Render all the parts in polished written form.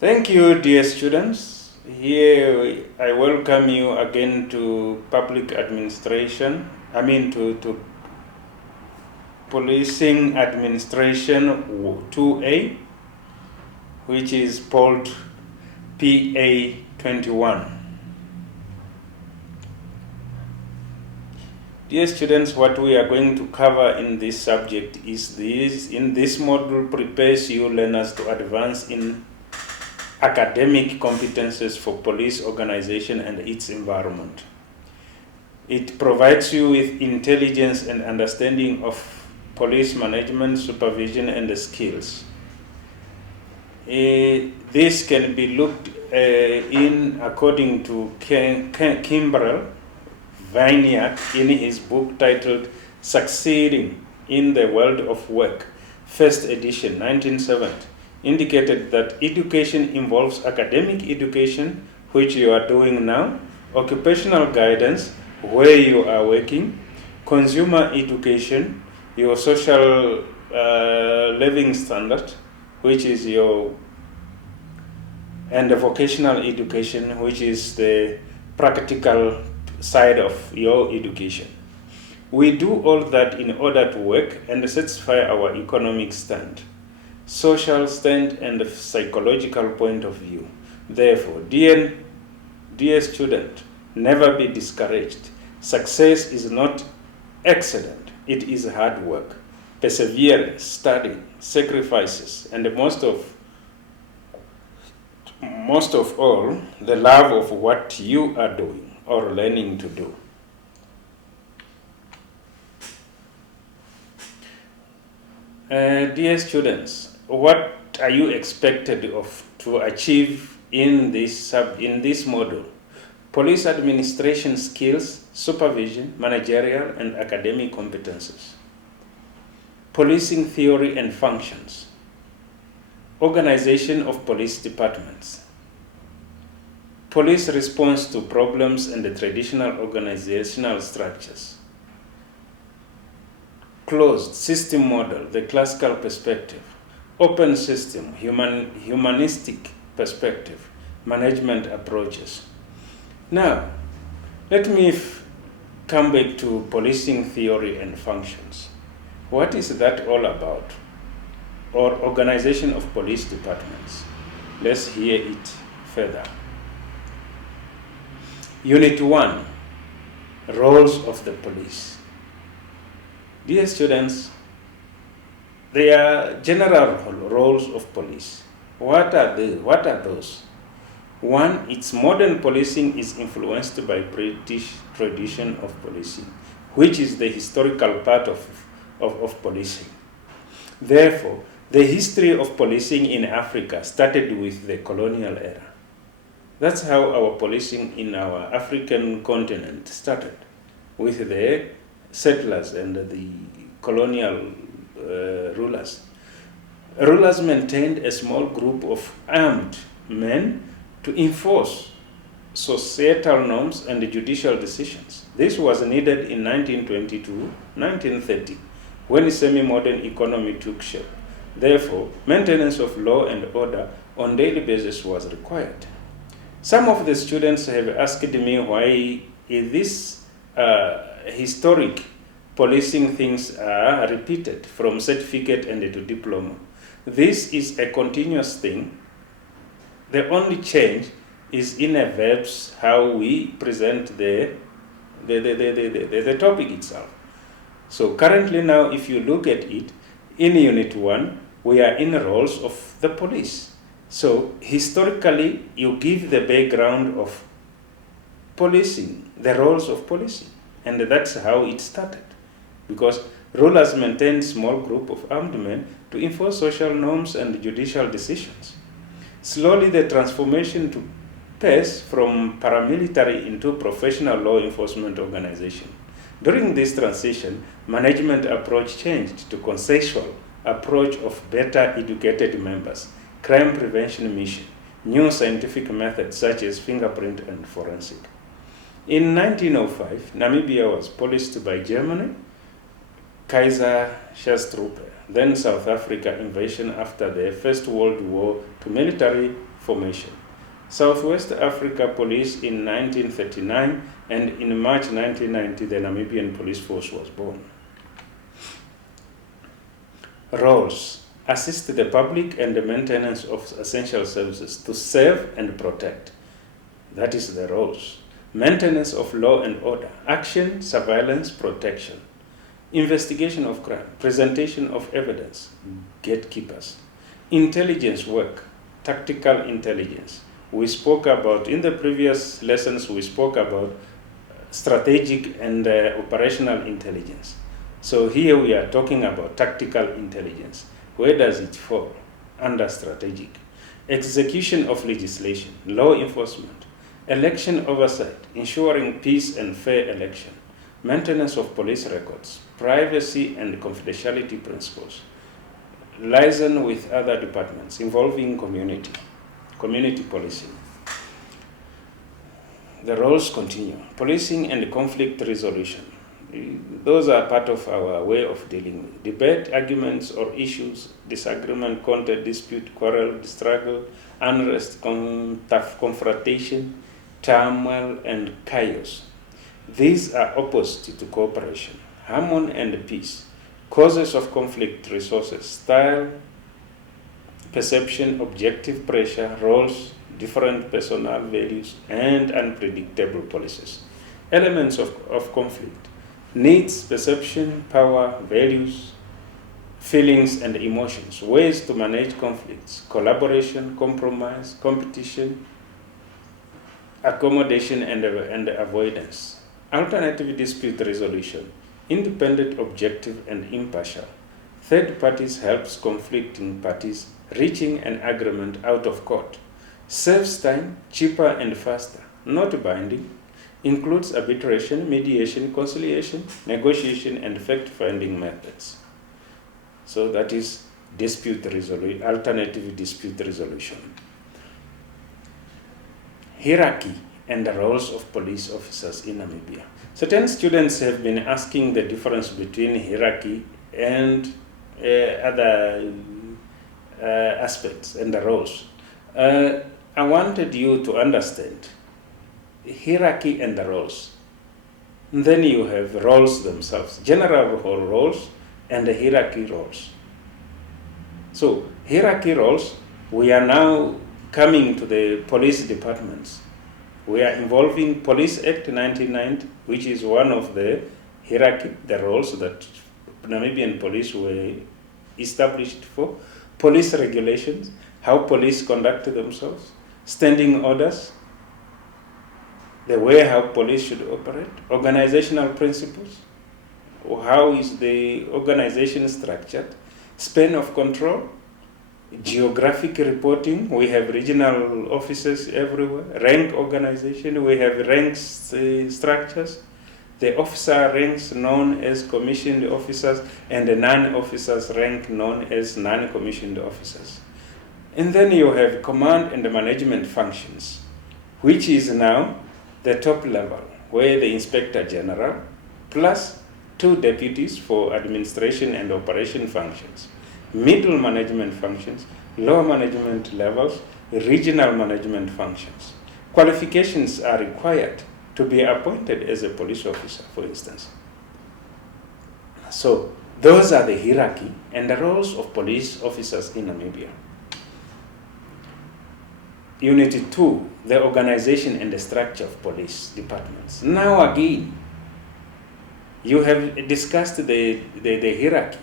Thank you, dear students. Here I welcome you again to public administration, to policing administration 2A, which is called Pa21. Dear students, what we are going to cover in this subject is this. In this module prepares you learners to advance in academic competences for police organization and its environment. It provides you with intelligence and understanding of police management, supervision, and the skills. This can be looked in according to Kimbrell Vineyard in his book titled Succeeding in the World of Work, first edition, 1970. Indicated that education involves academic education, which you are doing now, occupational guidance, where you are working, consumer education, your social living standard, which is and the vocational education, which is the practical side of your education. We do all that in order to work and satisfy our economic stand, social stand, and psychological point of view. Therefore, dear student, never be discouraged. Success is not accident, it is hard work, perseverance, study, sacrifices, and most of all, the love of what you are doing or learning to do. Dear students, what are you expected to achieve in this module? Police administration skills, supervision, managerial and academic competences, policing theory and functions, organization of police departments, police response to problems and the traditional organizational structures, closed system model, the classical perspective, open system, humanistic perspective, management approaches. Now, let me come back to policing theory and functions. What is that all about? Or organization of police departments. Let's hear it further. Unit 1, roles of the police. Dear students, there are general roles of police. What are those? One, its modern policing is influenced by British tradition of policing, which is the historical part of policing. Therefore, the history of policing in Africa started with the colonial era. That's how our policing in our African continent started, with the settlers and the colonial rulers. Rulers maintained a small group of armed men to enforce societal norms and judicial decisions. This was needed in 1920 when semi-modern economy took shape. Therefore, maintenance of law and order on daily basis was required. Some of the students have asked me why this historic policing things are repeated from certificate and to diploma. This is a continuous thing. The only change is in a verbs how we present the topic itself. So currently now, if you look at it, in Unit 1, we are in roles of the police. So historically, you give the background of policing, the roles of policing, and that's how it started. Because rulers maintained small group of armed men to enforce social norms and judicial decisions. Slowly, the transformation took place from paramilitary into professional law enforcement organization. During this transition, management approach changed to consensual approach of better educated members, crime prevention mission, new scientific methods such as fingerprint and forensic. In 1905, Namibia was policed by Germany, Kaiser Schutztruppe, then South Africa invasion after the First World War to military formation. Southwest Africa Police in 1939, and in March 1990, the Namibian Police Force was born. Roles: assist the public and the maintenance of essential services to serve and protect. That is the roles. Maintenance of law and order, action, surveillance, protection. Investigation of crime, presentation of evidence, gatekeepers. Intelligence work, tactical intelligence. We spoke about, in the previous lessons, we spoke about strategic and operational intelligence. So here we are talking about tactical intelligence. Where does it fall? Under strategic. Execution of legislation, law enforcement, election oversight, ensuring peace and fair election, maintenance of police records, privacy and confidentiality principles, liaison with other departments involving community policing. The roles continue. Policing and conflict resolution. Those are part of our way of dealing with debate, arguments or issues, disagreement, contest, dispute, quarrel, struggle, unrest, confrontation, turmoil, and chaos. These are opposite to cooperation, harmony and peace. Causes of conflict: resources, style, perception, objective pressure, roles, different personal values, and unpredictable policies. Elements of conflict: needs, perception, power, values, feelings, and emotions. Ways to manage conflicts: collaboration, compromise, competition, accommodation, and avoidance. Alternative dispute resolution: independent, objective, and impartial. Third parties helps conflicting parties reaching an agreement out of court. Saves time, cheaper and faster, not binding. Includes arbitration, mediation, conciliation, negotiation, and fact-finding methods. So that is alternative dispute resolution. Hierarchy and the roles of police officers in Namibia. Certain students have been asking the difference between hierarchy and other aspects and the roles. I wanted you to understand hierarchy and the roles. And then you have roles themselves, general roles and the hierarchy roles. So hierarchy roles, we are now coming to the police departments. We are involving Police Act 1990, which is one of the hierarchy, the roles that Namibian police were established for. Police regulations, how police conduct themselves, standing orders, the way how police should operate, organizational principles, how is the organization structured, span of control, geographic reporting. We have regional offices everywhere, rank organization, we have ranks structures, the officer ranks known as commissioned officers, and the non-officers rank known as non-commissioned officers. And then you have command and management functions, which is now the top level, where the Inspector General plus 2 deputies for administration and operation functions, middle management functions, lower management levels, regional management functions. Qualifications are required to be appointed as a police officer, for instance. So those are the hierarchy and the roles of police officers in Namibia. Unit 2, the organization and the structure of police departments. Now again, you have discussed the hierarchy,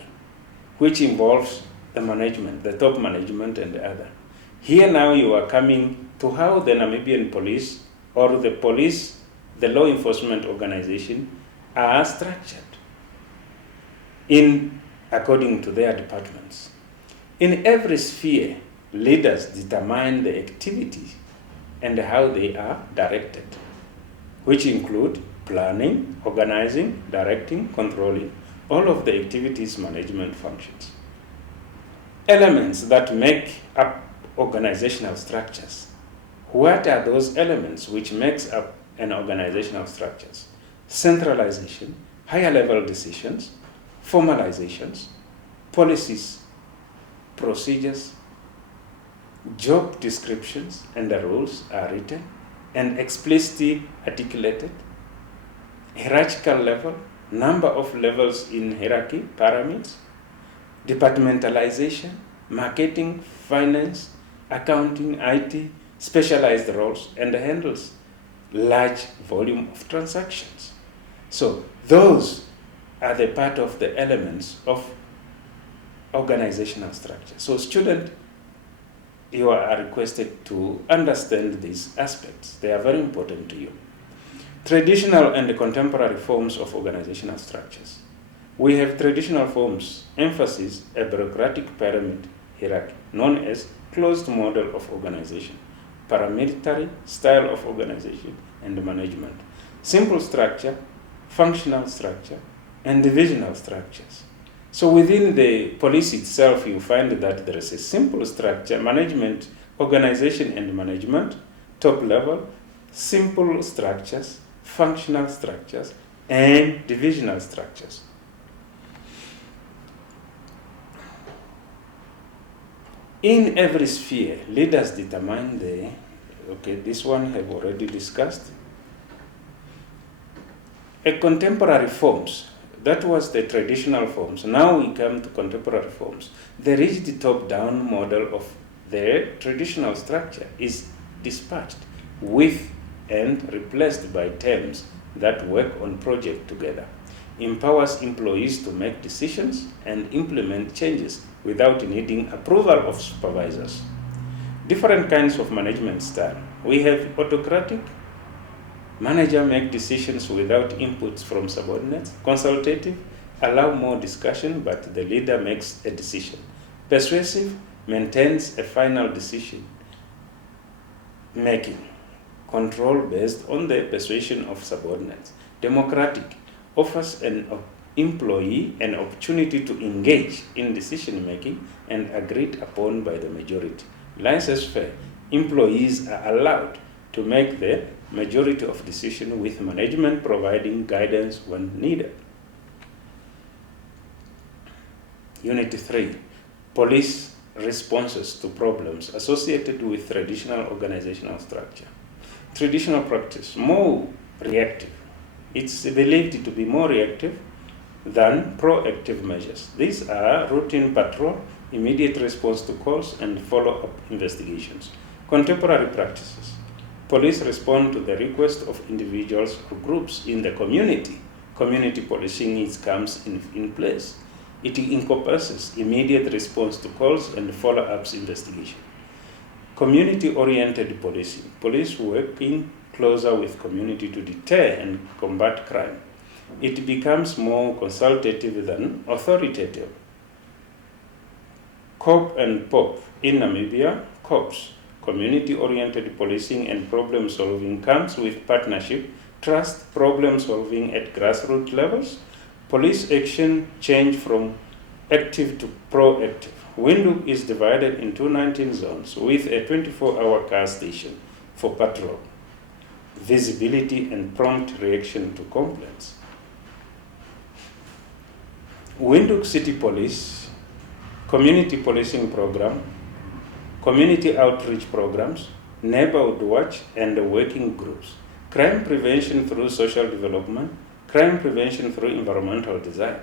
which involves the management, the top management and the other. Here now you are coming to how the Namibian police or the police, the law enforcement organization, are structured according to their departments. In every sphere, leaders determine the activity and how they are directed, which include planning, organizing, directing, controlling, all of the activities management functions. Elements that make up organizational structures. What are those elements which makes up an organizational structures? Centralization, higher level decisions, formalizations, policies, procedures, Job descriptions and the rules are written and explicitly articulated. Hierarchical level, number of levels in hierarchy, pyramids, departmentalization, marketing, finance, accounting, IT, specialized roles, and handles large volume of transactions. So those are the part of the elements of organizational structure. So student, you are requested to understand these aspects. They are very important to you. Traditional and contemporary forms of organizational structures. We have traditional forms, emphasis a bureaucratic pyramid hierarchy, known as closed model of organization, paramilitary style of organization and management, simple structure, functional structure, and divisional structures. So within the police itself, you find that there is a simple structure, management, organization and management, top level, simple structures, functional structures, and divisional structures. In every sphere, leaders determine this one have already discussed. A contemporary forms, that was the traditional forms. Now we come to contemporary forms. The rigid top-down model of the traditional structure is dispatched with and replaced by terms that work on project together, empowers employees to make decisions and implement changes without needing approval of supervisors. Different kinds of management style. We have autocratic, manager make decisions without inputs from subordinates. Consultative, allow more discussion but the leader makes a decision. Persuasive, maintains a final decision making. Control based on the persuasion of subordinates. Democratic, offers an employee an opportunity to engage in decision making and agreed upon by the majority. Laissez-faire, employees are allowed to make the majority of decision with management providing guidance when needed. Unit 3, police responses to problems associated with traditional organizational structure. Traditional practice, more reactive. It's believed to be more reactive than proactive measures. These are routine patrol, immediate response to calls, and follow-up investigations. Contemporary practices. Police respond to the request of individuals or groups in the community. Community policing comes in place. It encompasses immediate response to calls and follow-ups investigation. Community-oriented policing. Police working closer with community to deter and combat crime. It becomes more consultative than authoritative. COP and POP in Namibia, COPS, community-oriented policing and problem-solving comes with partnership, trust, problem-solving at grassroots levels. Police action change from active to proactive. Windhoek is divided into 19 zones with a 24-hour car station for patrol, visibility and prompt reaction to complaints. Windhoek City Police, community policing program, community outreach programs, neighborhood watch and working groups, crime prevention through social development, crime prevention through environmental design.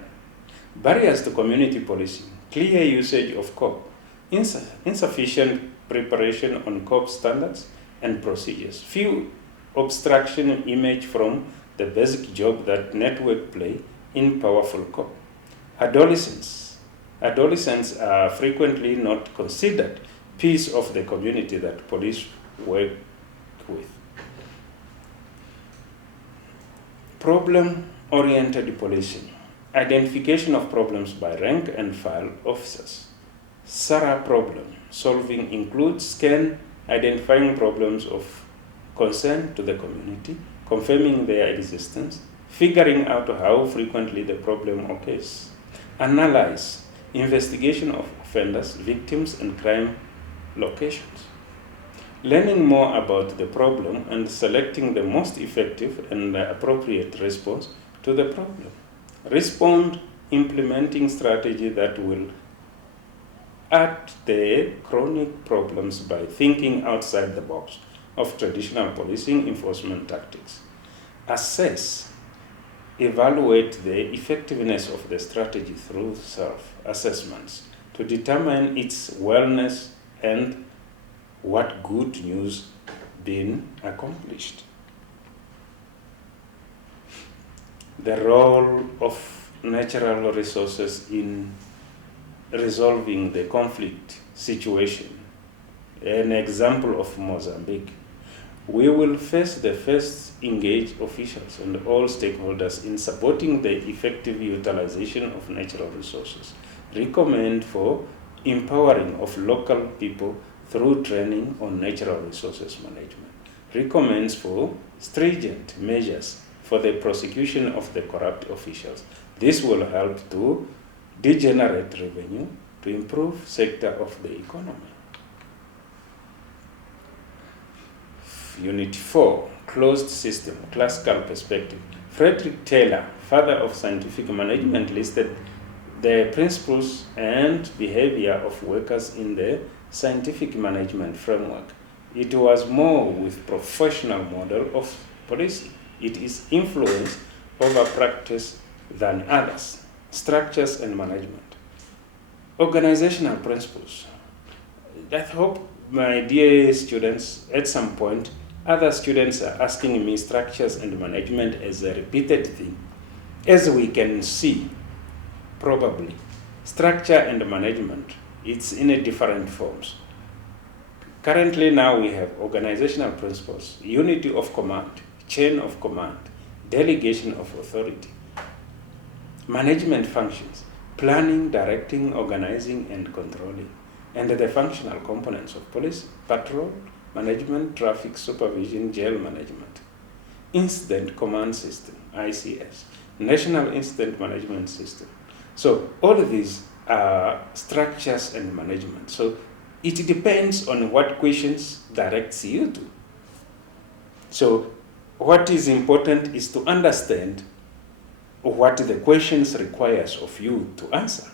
Barriers to community policing, clear usage of COP, insufficient preparation on COP standards and procedures, few obstruction image from the basic job that network play in powerful COP. Adolescents are frequently not considered piece of the community that police work with. Problem-oriented policing. Identification of problems by rank and file officers. SARA problem solving includes scan, identifying problems of concern to the community, confirming their existence, figuring out how frequently the problem occurs. Analyze, investigation of offenders, victims, and crime locations. Learning more about the problem and selecting the most effective and appropriate response to the problem. Respond, implementing strategy that will at the chronic problems by thinking outside the box of traditional policing enforcement tactics. Assess, evaluate the effectiveness of the strategy through self-assessments to determine its wellness and what good news been accomplished. The role of natural resources in resolving the conflict situation. An example of Mozambique. We will first engage officials and all stakeholders in supporting the effective utilization of natural resources. Recommend for empowering of local people through training on natural resources management. Recommends for stringent measures for the prosecution of the corrupt officials. This will help to degenerate revenue to improve sector of the economy. Unit 4, Closed System, Classical Perspective. Frederick Taylor, father of scientific management, listed the principles and behavior of workers in the scientific management framework. It was more with professional model of policing. It is influence over practice than others. Structures and management. Organizational principles. I hope, my dear students, at some point, other students are asking me structures and management as a repeated thing. As we can see, probably, structure and management, it's in a different forms. Currently now we have organizational principles, unity of command, chain of command, delegation of authority, management functions, planning, directing, organizing, and controlling, and the functional components of police, patrol, management, traffic supervision, jail management, incident command system, ICS, national incident management system. So all of these are structures and management. So it depends on what questions directs you to. So what is important is to understand what the questions requires of you to answer.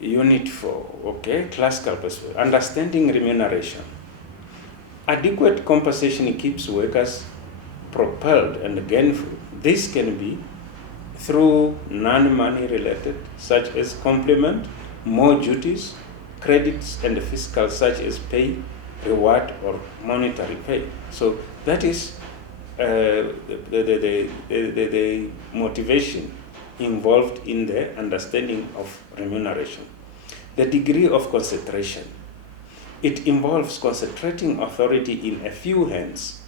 Unit 4, okay, classical perspective, understanding remuneration. Adequate compensation keeps workers propelled and gainful. This can be through non-money related, such as complement, more duties, credits, and fiscal, such as pay, reward, or monetary pay. So that is the motivation involved in the understanding of remuneration. The degree of concentration. It involves concentrating authority in a few hands.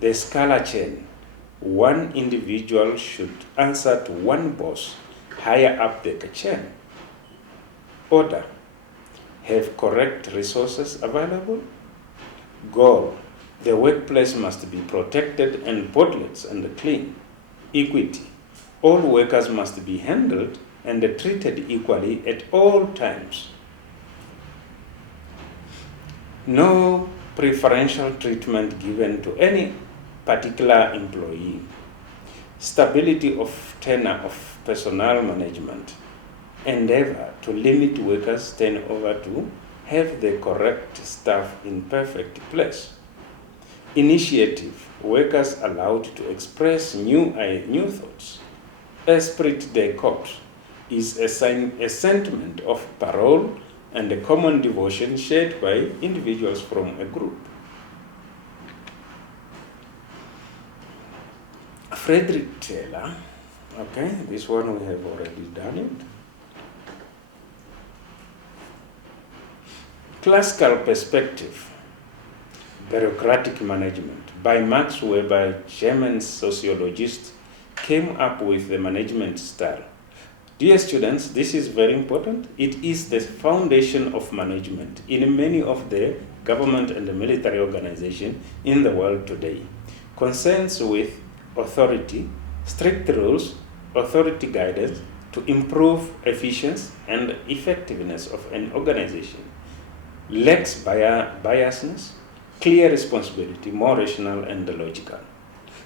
The Scala chain. One individual should answer to one boss higher up the chain. Order. Have correct resources available. Goal. The workplace must be protected and spotless and clean. Equity. All workers must be handled and treated equally at all times. No preferential treatment given to any particular employee. Stability of tenure of personnel management. Endeavor to limit workers' turnover to have the correct staff in perfect place. Initiative. Workers allowed to express new thoughts. Esprit de corps is a sentiment of parole and a common devotion shared by individuals from a group. Frederick Taylor, okay, this one we have already done it. Classical perspective, bureaucratic management, by Max Weber, German sociologist, came up with the management style. Dear students, this is very important. It is the foundation of management in many of the government and the military organizations in the world today. Concerns with authority, strict rules, authority guidance to improve efficiency and effectiveness of an organization. Lacks biasness, clear responsibility, more rational and logical.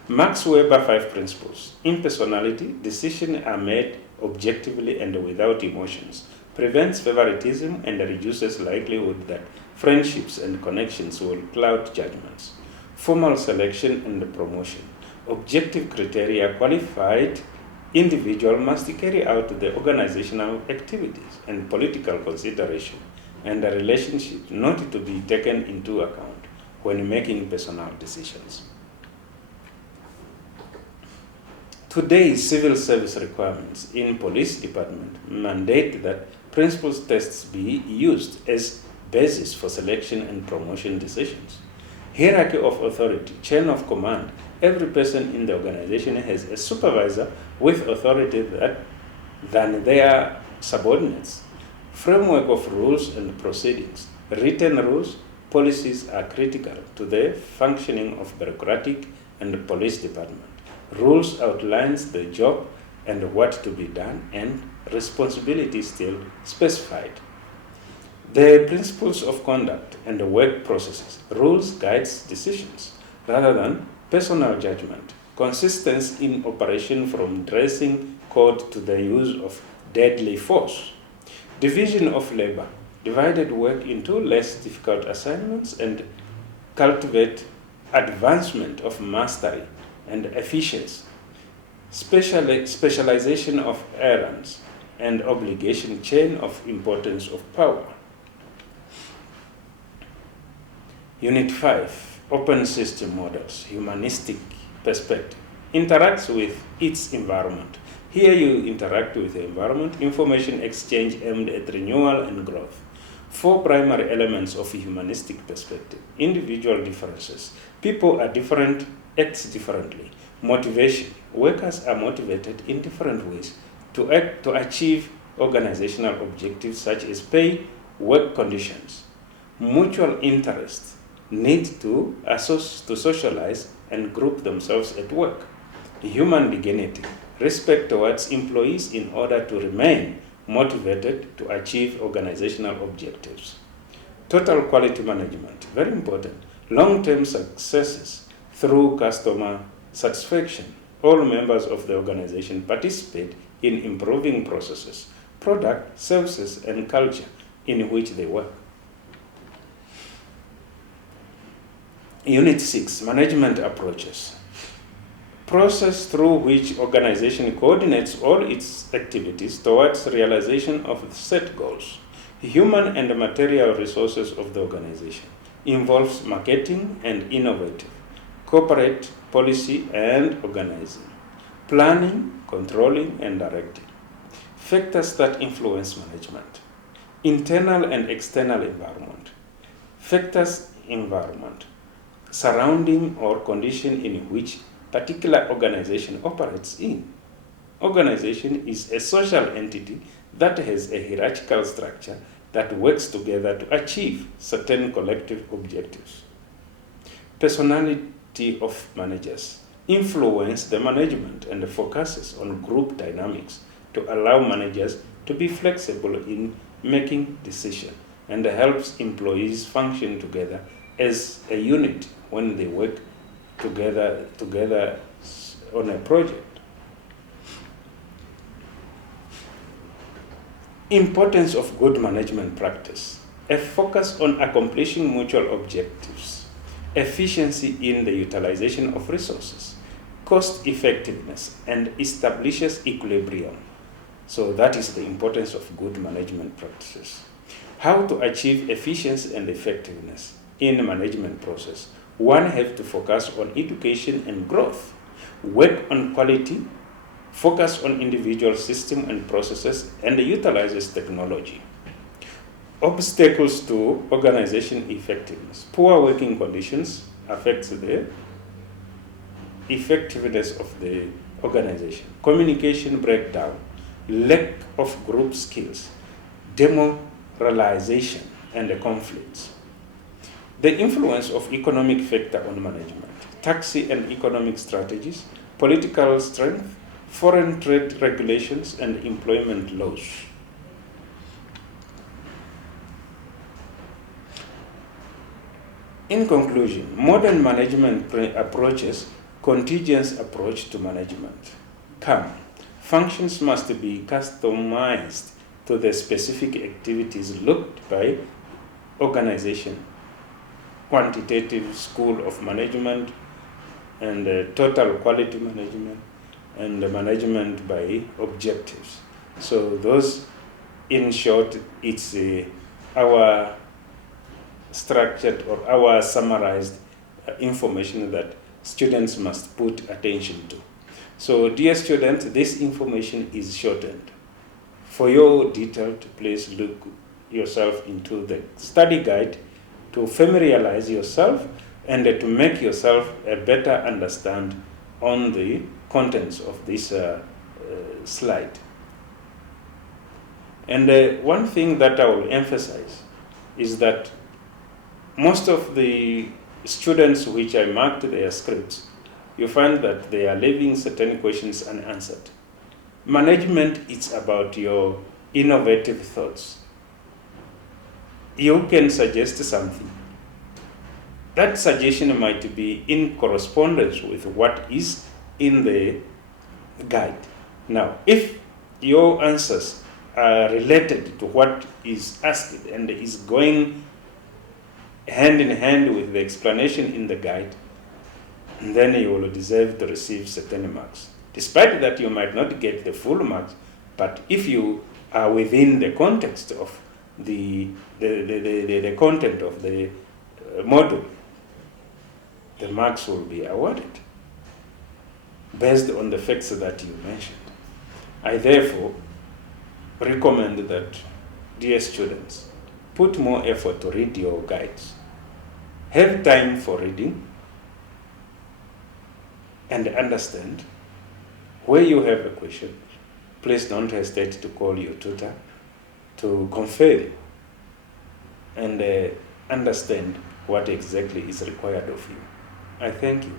Max Weber 5 principles. In personality, decisions are made objectively and without emotions, prevents favoritism, and reduces likelihood that friendships and connections will cloud judgments. Formal selection and promotion. Objective criteria qualified individual must carry out the organizational activities and political consideration and a relationship not to be taken into account when making personal decisions. Today's civil service requirements in police department mandate that principles tests be used as basis for selection and promotion decisions. Hierarchy of authority, chain of command. Every person in the organization has a supervisor with authority than their subordinates. Framework of rules and proceedings. Written rules, policies are critical to the functioning of bureaucratic and police department. Rules outlines the job and what to be done, and responsibilities still specified. The principles of conduct and the work processes. Rules guides decisions rather than personal judgment. Consistency in operation from dressing code to the use of deadly force. Division of labor. Divided work into less difficult assignments and cultivate advancement of mastery and efficiency. Specialization of errands and obligation, chain of importance of power. Unit 5, Open System Models, Humanistic Perspective, interacts with its environment. Here you interact with the environment, information exchange aimed at renewal and growth. 4 primary elements of a humanistic perspective. Individual differences. People are different, act differently. Motivation. Workers are motivated in different ways to achieve organizational objectives such as pay, work conditions. Mutual interest. Need to socialize and group themselves at work. Human dignity. Respect towards employees in order to remain motivated to achieve organizational objectives. Total quality management, very important. Long-term successes through customer satisfaction. All members of the organization participate in improving processes, product, services, and culture in which they work. Unit 6, Management Approaches. Process through which organization coordinates all its activities towards realization of set goals. Human and material resources of the organization involves marketing and innovative, corporate policy and organizing, planning, controlling, and directing. Factors that influence management. Internal and external environment. Factors environment. Surrounding or condition in which particular organization operates in. Organization is a social entity that has a hierarchical structure that works together to achieve certain collective objectives. Personality of managers influence the management and focuses on group dynamics to allow managers to be flexible in making decisions and helps employees function together as a unit when they work together on a project. Importance of good management practice. A focus on accomplishing mutual objectives. Efficiency in the utilization of resources. Cost effectiveness and establishes equilibrium. So that is the importance of good management practices. How to achieve efficiency and effectiveness in the management process. One have to focus on education and growth, work on quality, focus on individual system and processes, and utilizes technology. Obstacles to organization effectiveness. Poor working conditions affects the effectiveness of the organization. Communication breakdown, lack of group skills, demoralization, and conflicts. The influence of economic factor on management, taxi and economic strategies, political strength, foreign trade regulations, and employment laws. In conclusion, modern management approaches contingent approach to management. Come, functions must be customized to the specific activities looked by organization, quantitative school of management, and total quality management, and management by objectives. So those, in short, it's our structured or our summarized information that students must put attention to. So dear students, this information is shortened. For your detailed, please look yourself into the study guide to familiarize yourself and to make yourself a better understand on the contents of this slide. And one thing that I will emphasize is that most of the students which I marked their scripts, you find that they are leaving certain questions unanswered. Management is about your innovative thoughts. You can suggest something. That suggestion might be in correspondence with what is in the guide. Now, if your answers are related to what is asked and is going hand in hand with the explanation in the guide, then you will deserve to receive certain marks. Despite that, you might not get the full marks, but if you are within the context of the content of the module, the marks will be awarded based on the facts that you mentioned. I therefore recommend that, dear students, put more effort to read your guides. Have time for reading and understand. Where you have a question, please don't hesitate to call your tutor to confirm and understand what exactly is required of you. I thank you.